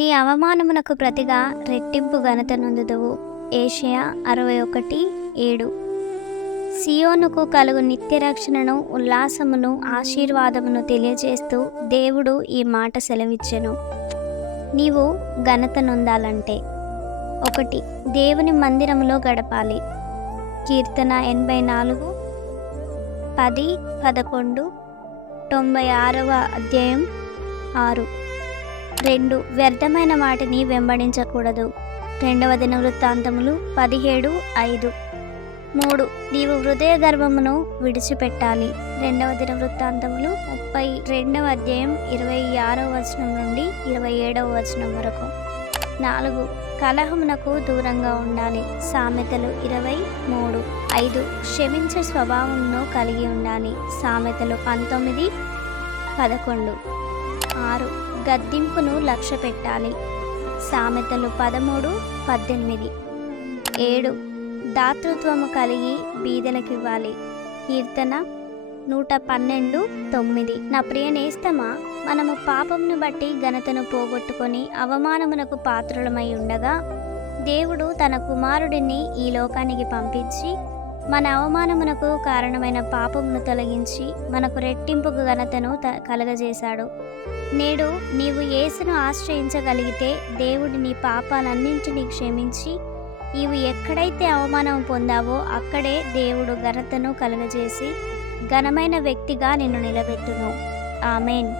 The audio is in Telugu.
నీ అవమానమునకు ప్రతిగా రెట్టింపు ఘనత నొందుదువు. ఏషయా 61:7. సియోనుకు కలుగు నిత్యరక్షణను, ఉల్లాసమును, ఆశీర్వాదమును తెలియజేస్తూ దేవుడు ఈ మాట సెలవిచ్చెను. నీవు ఘనత నొందాలంటే 1. దేవుని మందిరములో గడపాలి. కీర్తన 84, 10, 11, 96వ అధ్యాయం 6. 2. వ్యర్థమైన వాటిని వెంబడించకూడదు. 2వ దినవృత్తాంతములు 17:5. 3. నీవు హృదయ గర్వమును విడిచిపెట్టాలి. 2వ దినవృత్తాంతములు 32వ అధ్యాయం 26వ వచనం నుండి 27వ వచనం వరకు. 4. కలహమునకు దూరంగా ఉండాలి. సామెతలు 23. 5. క్షమించే స్వభావమును కలిగి ఉండాలి. సామెతలు 19:11. 6. గద్దింపును లక్ష్య పెట్టాలి. సామెతలు 13:18. 7. దాతృత్వము కలిగి బీదలకివ్వాలి. కీర్తన 112:9. నా ప్రియ నేస్తమా, మనము పాపమును బట్టి ఘనతను పోగొట్టుకొని అవమానమునకు పాత్రులమై ఉండగా దేవుడు తన కుమారుడిని ఈ లోకానికి పంపించి మన అవమానమునకు కారణమైన పాపమును తొలగించి మనకు రెట్టింపు ఘనతను కలగజేశాడు. నేడు నీవు యేసును ఆశ్రయించగలిగితే దేవుడు నీ పాపాలన్నింటినీ క్షమించి నీవు ఎక్కడైతే అవమానం పొందావో అక్కడే దేవుడు ఘనతను కలుగజేసి ఘనమైన వ్యక్తిగా నిన్ను నిలబెట్టును. ఆమేన్.